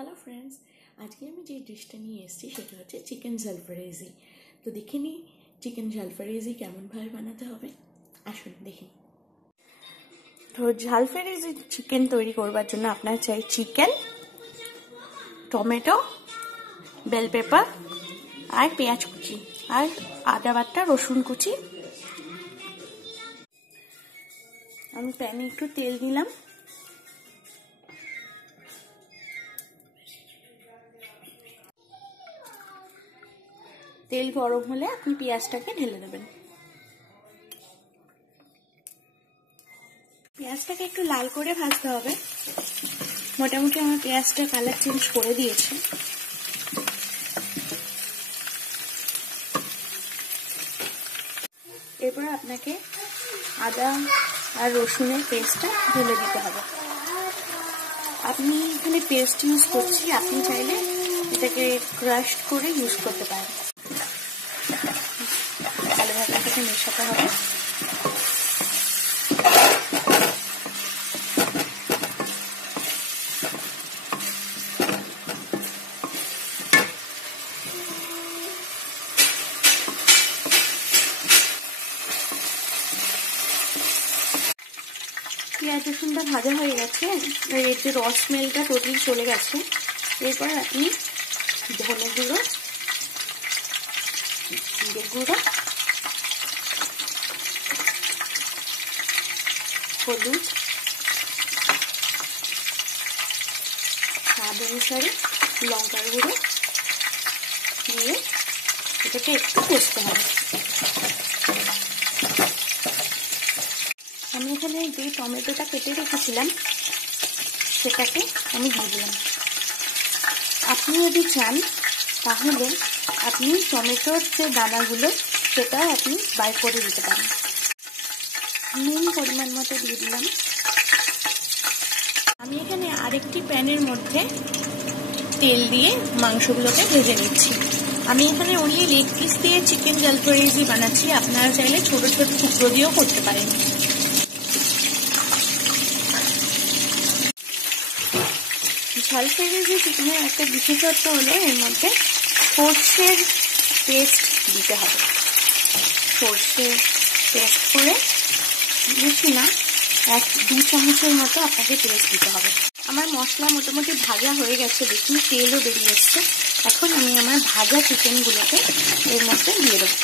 Hello friends, আজকে আমি যে ডিশটা নিয়ে এসেছি সেটা হচ্ছে চিকেন জালফারেজি। তো দেখে নিই চিকেন জালফারেজি কেমনভাবে বানাতে হবে। আসুন দেখি। তো জালফারেজি চিকেন তৈরি করবার জন্য আপনার চাই চিকেন, টমেটো, বেল পেপার আর পেঁয়াজ কুচি আর আদা বাটা, রসুন কুচি। আমি প্যানে একটু তেল দিলাম। তেল গরম হলে আপনি পেঁয়াজটাকে ঢেলে দেবেন। পেঁয়াজটাকে একটু লাল করে ভাজতে হবে। মোটামুটি আমার পেঁয়াজটা কালার চেঞ্জ করে দিয়েছে। এরপর আপনাকে আদা আর রসুনের পেস্টটা ঢেলে দিতে হবে। আপনি এখানে পেস্ট ইউজ করছি, আপনি চাইলে এটাকে ক্রাশ করে ইউজ করতে পারেন। ভালোভাবে এটাকে মেশাতে হবে। পেঁয়াজ রসুনটা ভাজা হয়ে গেছে, এর যে রস স্মেলটা টোটালি চলে গেছে। এরপর আপনি ধনে গুঁড়ো, জিরে গুঁড়ো, হলুদ, স্বাদ অনুসারে লঙ্কার গুঁড়ো দিয়ে এটাকে একটু কষতে হবে। আমি এখানে যে টমেটোটা কেটে রেখেছিলাম সেটাকে আমি দিয়ে দিলাম। আপনি যদি চান তাহলে আপনি টমেটোর যে দানাগুলো সেটাও আপনি বাই করে দিতে পারেন। নুন পরিমাণ মতো দিয়ে দিলাম। আমি এখানে আরেকটি প্যানের মধ্যে তেল দিয়ে মাংসগুলোকে ভেজে নিচ্ছি। আমি এখানে অনলি লেগ পিস দিয়ে চিকেন জালফারেজি বানাচ্ছি, আপনারা চাইলে ছোট ছোট টুকরো দিয়েও করতে পারেন। জালফারেজি চিকেনের একটা বিশেষত্ব হলো এর মধ্যে সর্ষের পেস্ট দিতে হবে। সর্ষে পেস্ট করে বেশি না, 1-2 চামচের মতো আপনাকে পেস্ট দিতে হবে। আমার মশলা মোটামুটি ভাজা হয়ে গেছে, দেখুন তেলও বেরিয়ে এসছে। এখন আমি আমার ভাজা চিকেনগুলোকে এর মধ্যে দিয়ে দেবো।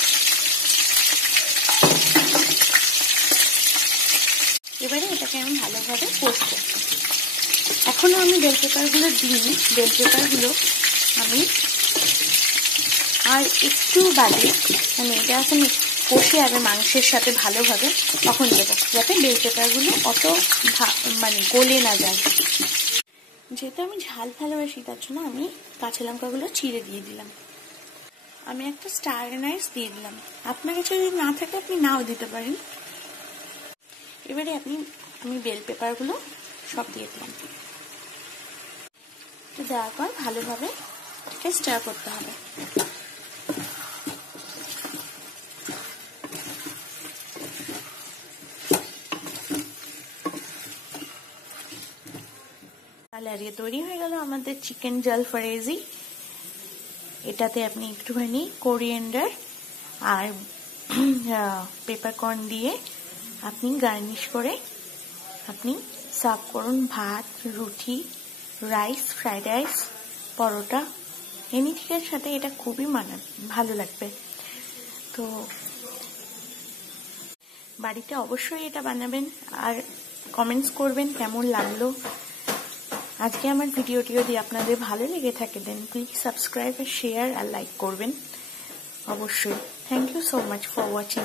এবারে এটাকে আমি ভালোভাবে কষবো। এখনো আমি বেল পেপারগুলো দিইনি। বেল পেপারগুলো আমি আর একটু বাদে, মানে এটা এখন কষে আগে মাংসের সাথে ভালোভাবে তখন দেবো, যাতে বেল পেপারগুলো অত গলে না যায়। যেহেতু আমি ঝাল ভালোবাসি তার জন্য আমি কাঁচা লঙ্কাগুলো চিড়ে দিয়ে দিলাম। আমি একটা স্টার অ্যানাইস দিয়ে দিলাম। আপনার কাছে যদি না থাকে আপনি নাও দিতে পারেন। এবারে আমি বেল পেপারগুলো সব দিয়ে দিলাম। দেওয়ার পর ভালোভাবে স্টার করতে হবে। তাহলে তৈরি হয়ে গেল আমাদের চিকেন জালফারেজি। এটাতে আপনি একটুখানি কোরিয়েন্ডার আর পেপারকর্ন দিয়ে আপনি গার্নিশ করে আপনি সার্ভ করুন ভাত, রুটি, রাইস, ফ্রাইড রাইস, পরোটা, এনিথিংয়ের সাথে এটা খুবই ভালো লাগবে। তো বাড়িতে অবশ্যই এটা বানাবেন আর কমেন্টস করবেন কেমন লাগলো। আজকে আমার ভিডিওটি যদি আপনাদের ভালো লেগে থাকে দেন প্লিজ সাবস্ক্রাইব, শেয়ার আর লাইক করবেন অবশ্যই। Thank you so much for watching.